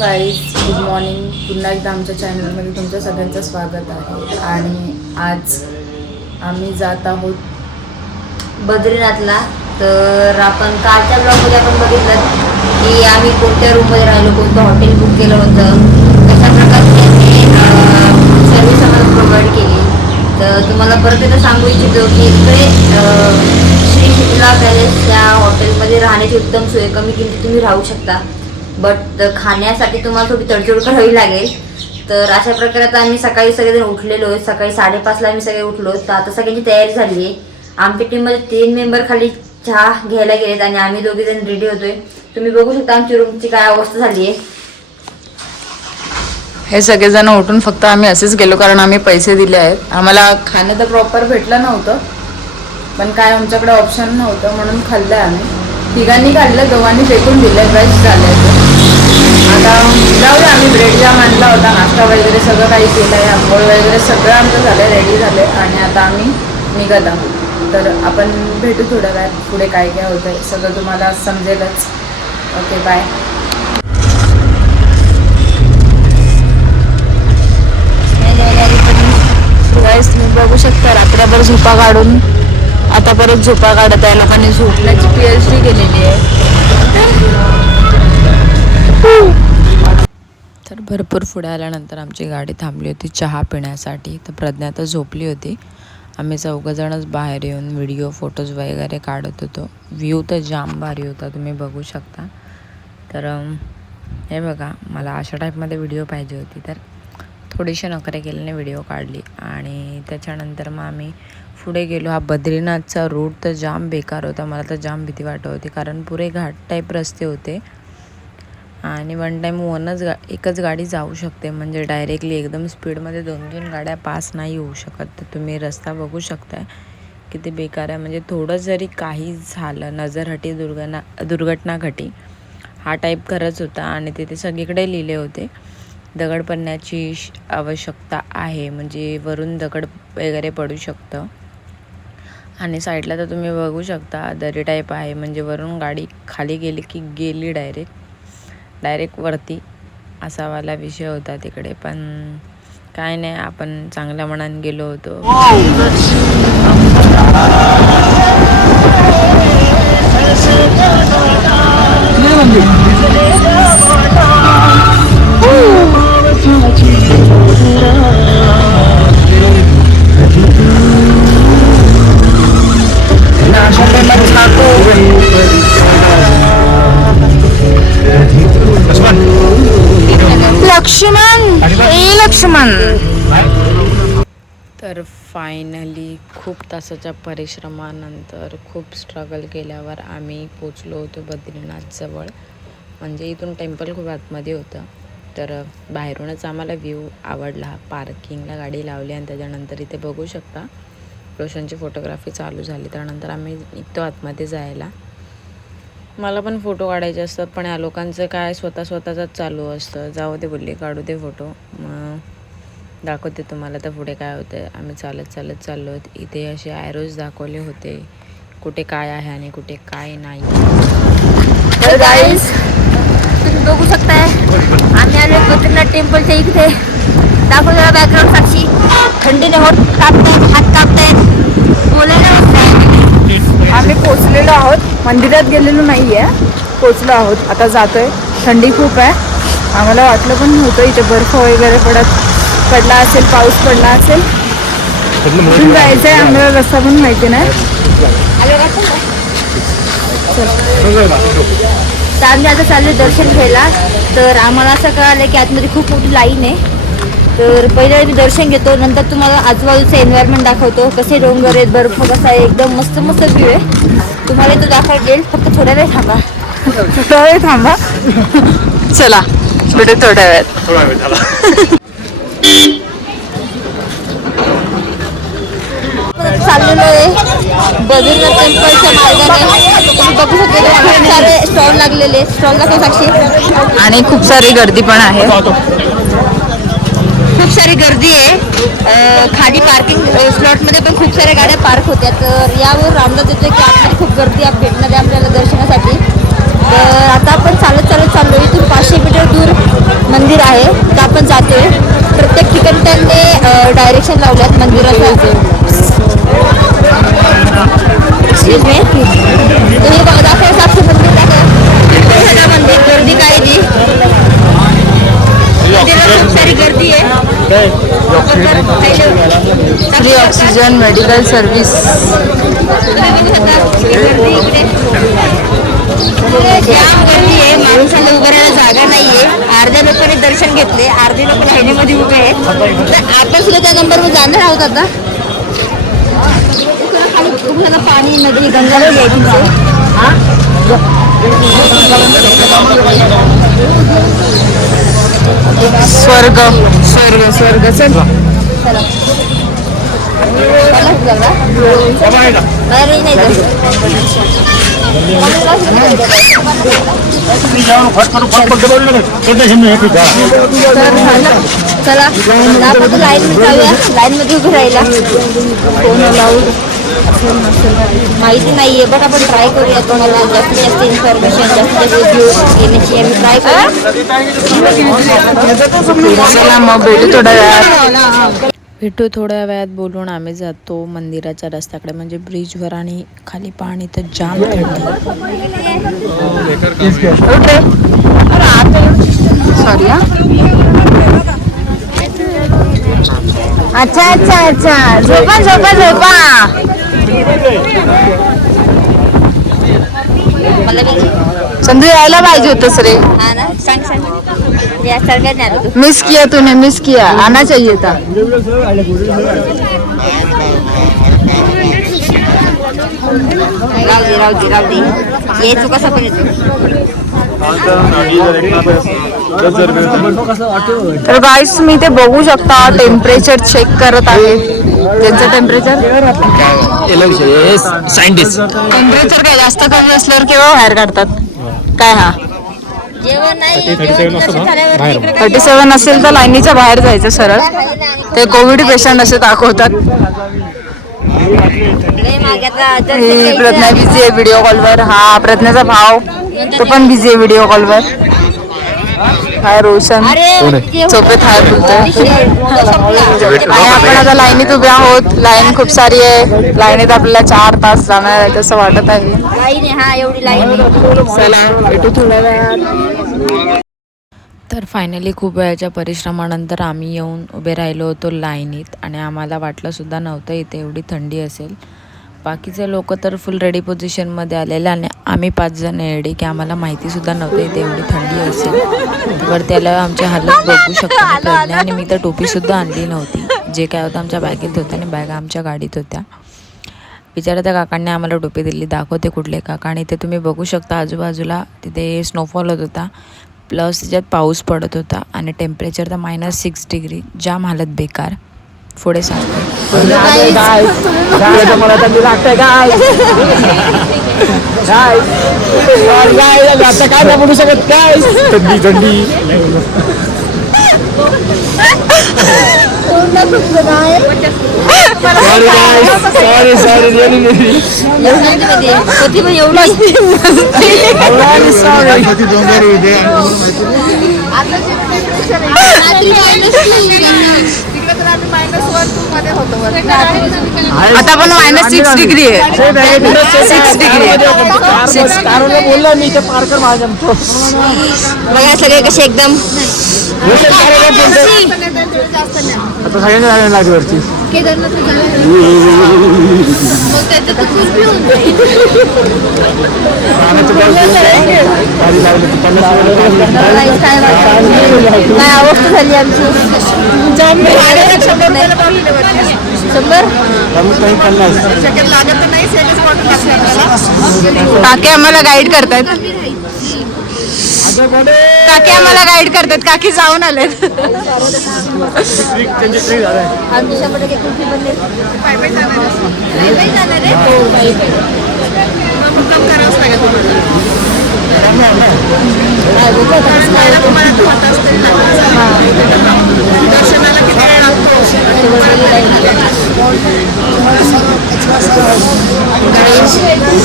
Guys good morning पुन्हा एकदा आमच्या चॅनलमध्ये तुमचं सगळ्यांचं स्वागत आहे. आणि आज आम्ही जात आहोत बद्रीनाथला. तर आपण कालच्या ब्लॉगमध्ये आपण बघितलं की आम्ही कोणत्या रूममध्ये राहिलो कोणतं हॉटेल बुक केलं होतं. कशा प्रकारे सर्विस आम्हाला प्रोव्हाइड केली. तर तुम्हाला परत एकदा सांगू इच्छितो की इकडे श्री शीतला पॅलेस या हॉटेलमध्ये राहण्याची उत्तम सोय कमी किमतीत तुम्ही राहू शकता. बट खाण्यासाठी तुम्हाला थोडी तडजोड करावी लागेल. तर अशा प्रकारे आता आम्ही सकाळी सगळेजण उठलेलो आहे. सकाळी साडेपाचला आम्ही सगळे उठलो. तर आता सगळ्यांची तयारी झाली आहे. आमच्या टीममध्ये तीन मेंबर खाली चहा घ्यायला गेलेत आणि आम्ही दोघे जण रेडी होतोय. तुम्ही बघू शकता आमची रूमची काय अवस्था झाली आहे. हे सगळेजण उठून फक्त आम्ही असेच गेलो कारण आम्ही पैसे दिले आहेत. आम्हाला खाणं तर प्रॉपर भेटलं नव्हतं. पण काय आमच्याकडे ऑप्शन नव्हतं म्हणून खाल्लं आम्ही. तिघांनी खाल्लं दोघांनी फेकून दिलं बेस्ट झालं. आता जाऊ दे आम्ही ब्रेड जाम आणला होता नाश्ता वगैरे सगळं काही केलं आहे आंघोळ वगैरे सगळं आमचं झालं रेडी झालं आणि आता आम्ही निघत आहोत तर आपण भेटू थोड्या वेळात पुढे काय काय होतं आहे सगळं तुम्हाला समजेलच. ओके बाय तुम्ही बघू शकता रात्रभर झोपा काढून आता परत झोपा काढत आहे लोकांनी झोपण्याची पी एच डी केलेली आहे. तर भरपूर पुढे आल्यानंतर आमची गाडी थांबली होती चहा पिण्यासाठी. तर प्रज्ञा तर झोपली होती. आम्ही चौघंजणच बाहेर येऊन व्हिडिओ फोटोज वगैरे काढत होतो. व्ह्यू तर जाम भारी होता तुम्ही बघू शकता. तर हे बघा मला अशा टाईपमध्ये व्हिडिओ पाहिजे होती. तर थोडीशी नखरे केल्याने व्हिडिओ काढली. आणि त्याच्यानंतर मग आम्ही पुढे गेलो. हा बद्रीनाथचा रूट तर जाम बेकार होता. मला तर जाम भीती वाटत होती. कारण पुरे घाट टाईप रस्ते होते. आणि वन टाईम वनच गा एकच गाडी जाऊ शकते. म्हणजे डायरेक्टली एकदम स्पीडमध्ये दोन दोन गाड्या पास नाही होऊ शकत. तर तुम्ही रस्ता बघू शकताय किती बेकार आहे. म्हणजे थोडं जरी काही झालं नजरहटी दुर्घना दुर्घटना घटी हा टाईप खरंच होता आणि तिथे सगळीकडे लिहिले होते. दगड पडण्याची श- आवश्यकता आहे. म्हणजे वरून दगड वगैरे पडू शकतं. आणि साईडला तर तुम्ही बघू शकता दरी टाईप आहे. म्हणजे वरून गाडी खाली गेली की गेली डायरेक्ट डायरेक्ट वरती असावाला विषय होता तिकडे पण काय नाही आपण चांगल्या मनाने गेलो होतो. फायनली खूप तासाच्या परिश्रमानंतर खूप स्ट्रगल केल्यावर आम्ही पोचलो होतो बद्रीनाथजवळ. म्हणजे इथून टेम्पल खूप आतमध्ये होतं. तर बाहेरूनच आम्हाला व्ह्यू आवडला. पार्किंगला गाडी लावली आणि त्याच्यानंतर इथे बघू शकता. रोशनची फोटोग्राफी चालू झाली. त्यानंतर आम्ही निघतो आतमध्ये जायला. मला पण फोटो काढायचे असतात पण या लोकांचं काय स्वतः स्वतःचाच चालू असतं. जाऊ दे बोलले काढू दे फोटो मग दाखवते तुम्हाला तर पुढे काय होतं आम्ही चालत चालत चाललो. इथे असे ॲरोज दाखवले होते. कुठे काय आहे आणि कुठे काय नाही. तर गाईज तुम्ही बघू शकताय आम्ही आलो बद्रीनाथ टेम्पलच्या इथे. दाखव जरा बॅकग्राऊंड साक्षी. थंडीने होत कापतायत हात कापतायत बोलायला होत नाही आम्ही पोचलेलो आहोत. मंदिरात गेलेलो नाही आहे पोचलो आहोत. आता जातोय. थंडी खूप आहे. आम्हाला वाटलं पण नव्हतं इथे बर्फ वगैरे पडत. पडला असेल पाऊस पडला असेल. कुठून जायचं आहे आम्हाला रस्ता पण माहिती नाही. तर आम्ही आता चाललो दर्शन घ्यायला. तर आम्हाला असं कळालं की आतमध्ये खूप मोठी लाईन आहे. तर पहिले आम्ही दर्शन घेतो नंतर तुम्हाला आजूबाजूचं एन्व्हायरमेंट दाखवतो. कसे डोंगर आहेत बर्फ कसा आहे एकदम मस्त मस्त व्ह्यू आहे. तुम्हाला तो दाखवायला येईल फक्त थोड्या वेळ थांबा. थोडा वेळ थांबा. चला भेटू थोड्या वेळात. चाललेलो आहे. बद्रीनाथ टेम्पलच्या मार्गाने. तुम्ही बघू शकता खूप सारे स्टॉल लागलेले स्टॉल दाखव साक्षी. आणि खूप सारी गर्दी पण आहे. खूप सारी गर्दी आहे. खाली पार्किंग स्लॉटमध्ये पण खूप साऱ्या गाड्या पार्क होत्या. तर यावर रामदास येतो की आतमध्ये खूप गर्दी आप भेटणार आहे आपल्याला दर्शनासाठी. तर आता आपण चालत चालत चाललो. इथून पाचशे मीटर दूर मंदिर आहे. तर आपण जातोय. प्रत्येक ठिकाणी त्यांनी डायरेक्शन लावल्यात मंदिराचं. Excuse me. तुम्ही दाखवा साक्षी मंदिर दाखवा इकडे सगळं मंदिर गर्दी काय ती मंदिरात खूप सारी गर्दी आहे फ्री मेडिकल सर्व्हिस इकडे आहे माणसाला उभं राहायला जागा नाहीये अर्ध्या लोकांनी दर्शन घेतले अर्धे लोक लाईनीमध्ये उभे आहेत तर आपण सुद्धा त्या नंबरवर जाणार आहोत आता पाणी नदी गंगा नदी आहे स्वर्ग स्वर्ग स्वर्ग चल चला नाही चला आपण लाईनमध्ये जाऊया उभे राहिला फोन लावून माहिती नाहीये बट आपण ट्राय करूया तुम्हाला जास्तीत जास्त इन्फॉर्मेशन जास्तीत जास्त व्ह्यू घेण्याची आम्ही ट्राय करू चला मग भेटू थोड्या वेळात. भेटू थोड्या वेळात बोलून आम्ही जातो मंदिराच्या रस्त्याकडे म्हणजे ब्रिजवर आणि खाली पाणी तर जाम सॉरी अच्छा अच्छा अच्छा. झोपा झोपा झोपा. संधी यायला पाहिजे होतंस रे हा या मिस किया तूने मिस किया. आना चाहिए था. राहू दे राहू दे राहू दे. कसा पण येतो तर गाईस मी ते बघू शकता टेम्परेचर चेक करत आहे. त्यांचं टेम्परेचर सायंटिस्ट टेम्परेचर काय जास्त कमी असल्यावर केव्हा बाहेर काढतात? काय हा? थर्टी सेवन असेल तर लाईनीच्या बाहेर जायचं सरळ. ते कोविड पेशंट असे दाखवतात. ही प्रज्ञा. बिझी आहे व्हिडिओ कॉलवर हा प्रज्ञाचा भाव. तो पण बिझी आहे व्हिडिओ कॉलवर हाय रोशन. अरे ते चोपेत हाय बोलतोय. आणि आपण आता लाईनीत उभे आहोत. लाईन खूप सारी आहे. लाईनीत आपल्याला चार तास जाणार आहे तसं वाटत आहे. हा तर फायनली खूप वेळाच्या परिश्रमानंतर आम्ही येऊन उभे राहिलो होतो लाईनीत. आणि आम्हाला वाटलं सुद्धा नव्हतं इथे एवढी थंडी असेल. बाकीचे लोक तर फुल रेडी पोझिशनमध्ये आलेले आणि आम्ही पाच जण एवढे की आम्हाला माहितीसुद्धा नव्हते इथे एवढी थंडी असेल. वर त्याला आमची हालत बघू शकतो आणि मी तर टोपीसुद्धा आणली नव्हती. जे काय होतं आमच्या बॅगेत होतं आणि बॅगा आमच्या गाडीत होत्या. बिचारा त्या काकांनी आम्हाला टोपी दिली दाखवते कुठले काका आणि ते तुम्ही बघू शकता आजूबाजूला तिथे स्नोफॉल होत होता. प्लस त्याच्यात पाऊस पडत होता आणि टेम्परेचर तर मायनस सिक्स डिग्री जाम हालत बेकार. पुढे सांगते काय बोलू शकत काय थंडी थंडी. सॉरी सॉरी पण एवढी आता पण मायनस सिक्स डिग्री आहे. सिक्स डिग्री बोलला मी ते पार कर माझ्या बघा सगळे कसे एकदम. आता सगळ्यांना लागली वरती. काय वाटतं? काय अवस्था झाली आमची? शंभर काकी आम्हाला गाईड करतात. काकी आम्हाला गाईड करतात. काकी जाऊन आलेत. आमची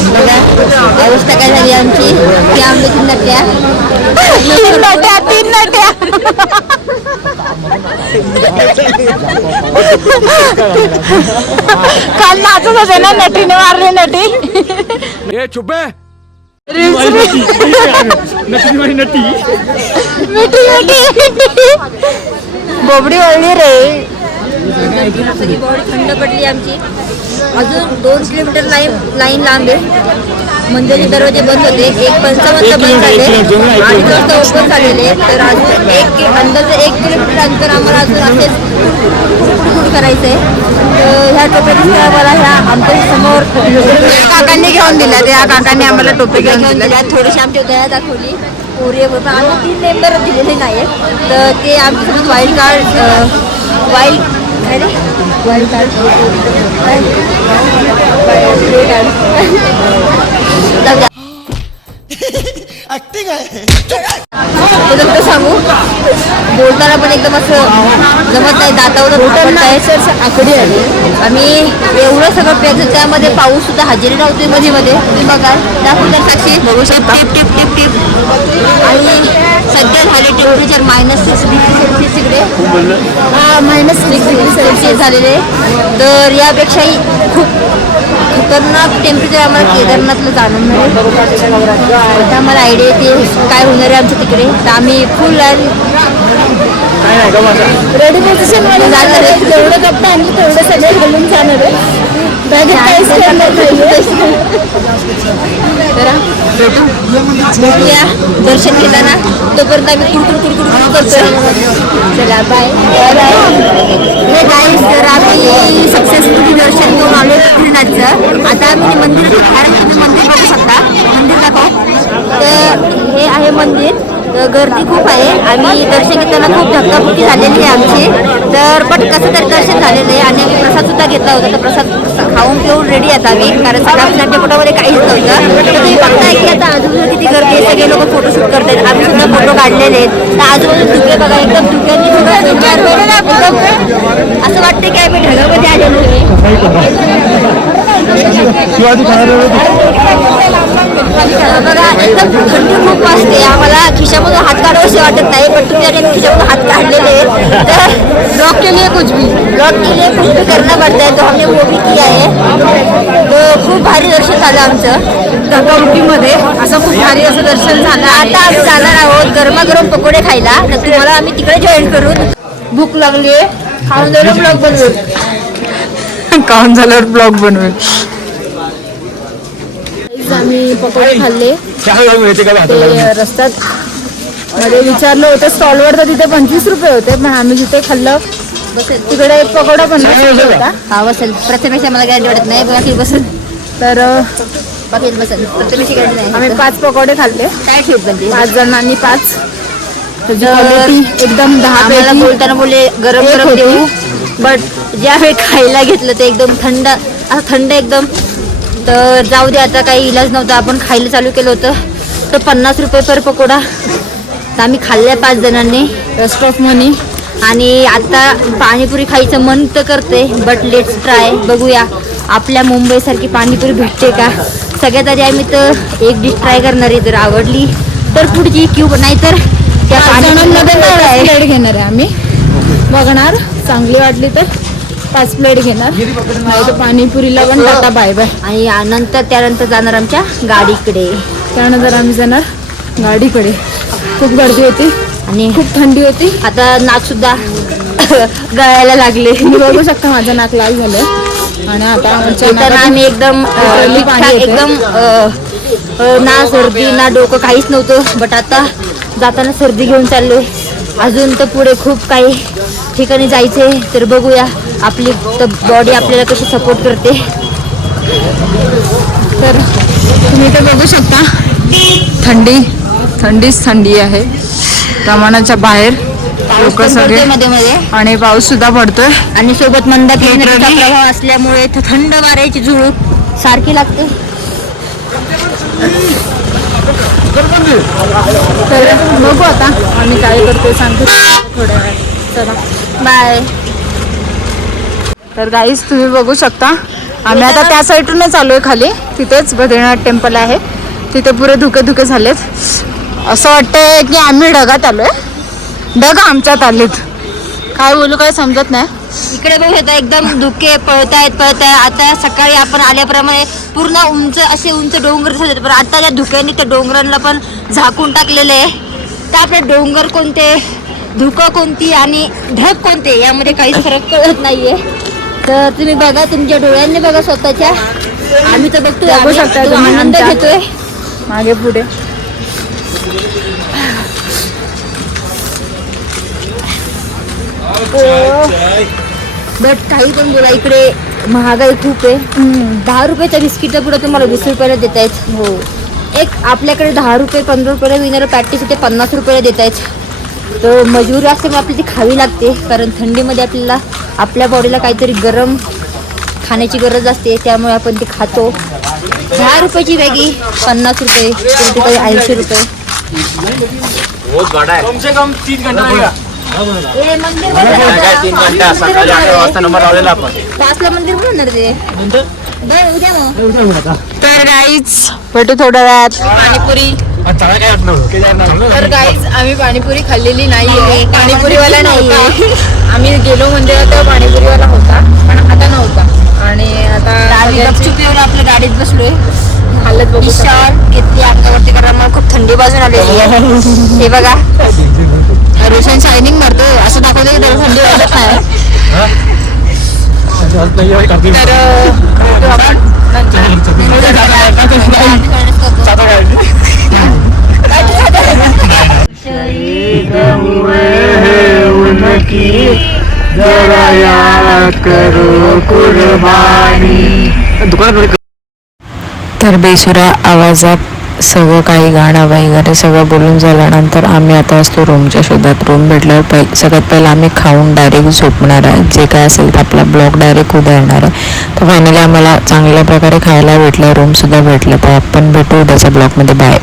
अवस्था काय झाली आमची की आमच्या तीन नट्या तीन नट्या तीन नट्या काल नाचत होते ना नटीने मारली नटी. हे चुपे बोबडी वळली रे सगळी बॉडी थंड पडली आमची अजून दोन किलोमीटर लाईन लाईन लांब आहे मंदिराचे दरवाजे बंद होते एक पंचावन्न बंद झाले आणि वाजता ओपन झालेले तर अजून एक अंदाजे एक किलोमीटर अंतर आम्हाला अजून असेच करायचं आहे ह्या टोप्या दिसल्या मला ह्या आमच्यासमोर काकांनी घेऊन दिल्या त्या. काकांनी आम्हाला टोपी घेऊन दिल्या. थोडीशी आमच्या दया दाखवली. पोरी पण आम्ही तीन मेंबर दिलेले नाही तर ते आमच्यासोबत वाईल्ड कार्ड वाईल्ड काय रे? वाईल्ड कार्ड तुला कुठं सांगू. बोलताना पण एकदम असं जमत नाही दातावर आकडी आली आम्ही एवढं सगळं प्यायचं त्यामध्ये पाऊस सुद्धा हजेरी नव्हती मध्ये मध्ये तुम्ही बघा दाखवतात साक्षी बघू शकता. टिप टिप टिप टिप. आणि सध्या झाले temperature minus six degree celsius तिकडे मायनस सिक्स डिग्री सेल्सिअस झालेले. तर यापेक्षाही खूप खतरनाक टेम्परेचर आम्हाला केदारनाथला जाणवणार आता आम्हाला आयडिया येते काय होणार आहे आमच्या तिकडे. तर आम्ही फुल रेडी पोझिशनमध्ये जाणार आहे. जेवढं कप्पा आणलं तेवढं सगळे घालून जाणार आहे. भेटू दर्शन घेताना. तोपर्यंत आम्ही कुरकुर कुरकुर करतोय. चला बाय बाय गाईस तर आम्ही सक्सेसफुली दर्शन घेऊन आलो बद्रीनाथचं आता आम्ही मंदिरात बाहेर तुम्ही मंदिर बघू शकता. मंदिर दाखव. तर हे आहे मंदिर. तर गर्दी खूप आहे आम्ही दर्शन घेताना खूप धक्काबुक्की झालेली आहे आमची. तर पण कसं तरी दर्शन झालेलं आहे आणि आम्ही प्रसादसुद्धा घेतला होता. तर प्रसाद खाऊन पिऊन रेडी आहेत आम्ही. कारण सगळ्या आमच्या पोटामध्ये काहीच नव्हतं. तर तुम्ही बघताय की आता आजूबाजूला किती गर्दी आहे. सगळे लोक फोटोशूट करत आहेत आम्ही सुद्धा फोटो काढलेले आहेत. तर आजूबाजूला धुके बघा एकदम धुक्यांनी एकदम असं वाटतं की आम्ही ढगामध्ये आलेलो आहे. बघा एकदम थंडी खूप वाजते आम्हाला खिशामधून हात काढावसे वाटत नाही. पण तुम्ही आता खिशामधून हात काढलेले आहेत. तर ब्लॉक के लिए कुछ भी ब्लॉक के लिए कुछ भी करना पड़ता है तो हमने वो भी किया आहे. तो खूप भारी दर्शन झालं आमचं. धकाबुकीमध्ये. असं खूप भारी असं दर्शन झालं आता आम्ही जाणार आहोत गरमागरम पकोडे खायला. तर तुम्हाला आम्ही तिकडे जॉईन करून भूक लागली खाऊन जरा ब्लॉग बनवू काम झाल्यावर ब्लॉग बनवेल. आम्ही पकोडे खाल्ले. ते रस्त्यात. मध्ये विचारलं होतं स्टॉलवर तर तिथे पंचवीस रुपये होते पण आम्ही जिथे खाल्लं बसेल तिकडे एक पकोडा पन्नास रुपये होता. हा बसेल. प्रथमेश आम्हाला गॅरंटी वाटत नाही बाकी बसेल. तर बाकी बसेल. प्रथमेश गॅरंटी नाही आम्ही पाच पकोडे खाल्ले. काय ठेव पण ते? पाच जणांनी पाच. तर क्वालिटी एकदम दहा बोलताना बोलले गरम गरम. देऊ. बट ज्यावेळी खायला घेतलं ते एकदम थंड असं थंड एकदम. तर जाऊ दे आता काही इलाज नव्हता. आपण खायला चालू केलं होतं. तर पन्नास रुपये पर पकोडा. तर आम्ही खाल्ल्या पाच जणांनी रेस्ट ऑफ मनी आणि आता पाणीपुरी खायचं मन तर करते बट लेट्स ट्राय बघूया. आपल्या मुंबईसारखी पाणीपुरी भेटते का? सगळ्यात आधी आम्ही तर एक डिश ट्राय करणार आहे जर आवडली तर पुढची क्यू नाही तर त्या प्लेट घेणार आहे आम्ही. बघणार. चांगली वाटली तर. पाच प्लेट घेणार. नाही तर पाणीपुरीला पण टाटा बाय बाय. आणि नंतर त्यानंतर जाणार आमच्या गाडीकडे. त्यानंतर आम्ही जाणार गाडीकडे. खूप गर्दी होती. आणि खूप थंडी होती. आता नाक सुद्धा गळायला लागले. तुम्ही बघू शकता माझं नाक लाल झालं आणि आता आमच्या आम्ही एकदम. एकदम ना सर्दी ना डोकं काहीच नव्हतं. बट आता जाताना सर्दी घेऊन चाललोय. अजून तर पुढे खूप काही ठिकाणी जायचे तर बघूया आपली बॉडी आपल्याला कशी सपोर्ट करते. तर तुम्ही इथे बघू शकता थंडी थंडीच थंडी आहे. प्रमाणाच्या बाहेर लोक सगळे मध्ये मध्ये. आणि पाऊस सुद्धा पडतोय. आणि सोबत Literally. प्रवाह असल्यामुळे थंड वाऱ्याची झुळूक. सारखी लागते. तर बघू आता आम्ही काय करतोय सांगतो थोड्या वेळात चला. बाय तर गाईज तुम्ही बघू शकता आम्ही आता त्या साईडूनच आलो आहे खाली. तिथेच बद्रीनाथ टेम्पल आहे. तिथे पुरे धुके धुके झालेत. असं वाटतंय की आम्ही ढगात आलो आहे ढग आमच्यात आलेत. काय बोलू काय समजत नाही. इकडे बघ होता एकदम धुके पळतायत पळतायत. आता सकाळी आपण आल्याप्रमाणे पूर्ण उंच असे उंच डोंगर झाले पण आता या धुक्याने त्या डोंगरांना पण झाकून टाकलेले आहे. तर आपले डोंगर कोणते? धुकं कोणती आणि ढग कोणते यामध्ये काहीच फरक कळत नाहीये. तर तुम्ही बघा तुमच्या डोळ्यांनी बघा स्वतःच्या. आम्ही तर बघतोय बघू आम्ही शकता तो तुम्ही आनंद. घेतोय. मागे पुढे. बट काही पण बोला इकडे महागाई खूप आहे. दहा रुपयाच्या बिस्किट पुढे तुम्हाला वीस रुपयाला देत आहेत हो. एक आपल्याकडे दहा रुपये पंधरा रुपयाला विणारं पॅटीस इथे पन्नास रुपयाला देत आहेत तर मजुरी असल्यामुळे आपली ती खावी लागते. कारण थंडीमध्ये आपल्याला आपल्या बॉडीला काहीतरी गरम खाण्याची गरज असते त्यामुळे आपण ते खातो. दहा रुपयाची बॅगी पन्नास रुपये कधी काही ऐंशी रुपये. पाचला मंदिर ते उद्या मग. तर गाईच भेटू थोड्या वेळात. पाणीपुरी. चला काय वाटलं? तर गाईज आम्ही पाणीपुरी खाल्लेली नाहीये. पाणीपुरीवाला नव्हता. आम्ही गेलो मंदिरात तेव्हा पाणीपुरीवाला होता पण आता नव्हता. आणि आता गपचूप येऊन आपल्या गाडीत बसलोय. हालत बघू. शॉर्ट घेतली अंगावरती कारण मला खूप थंडी बाजून आलेली आहे. हे बघा. रोशन शायनिंग मारतो असं दाखवतो की त्याला थंडी वाजत नाही. तर आपण दुकानात तर बेसुरा आवाजात सगळं काही गाणं वगैरे सगळं बोलून झाल्यानंतर आम्ही आता असतो रूमच्या शोधात. रूम भेटल्यावर पहि सगळ्यात पहिलं आम्ही खाऊन डायरेक्ट झोपणार आहे. जे काय असेल ते आपला ब्लॉक डायरेक्ट उद्या येणार आहे. तर फायनली आम्हाला चांगल्या प्रकारे खायला भेटलं रूमसुद्धा भेटलं. तर आपण भेटू उद्याच्या ब्लॉकमध्ये बाय